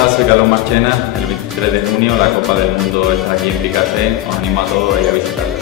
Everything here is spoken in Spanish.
Hola, soy Carlos Marchena. El 23 de junio la Copa del Mundo está aquí en Picassé. Os animo a todos a ir a visitarla.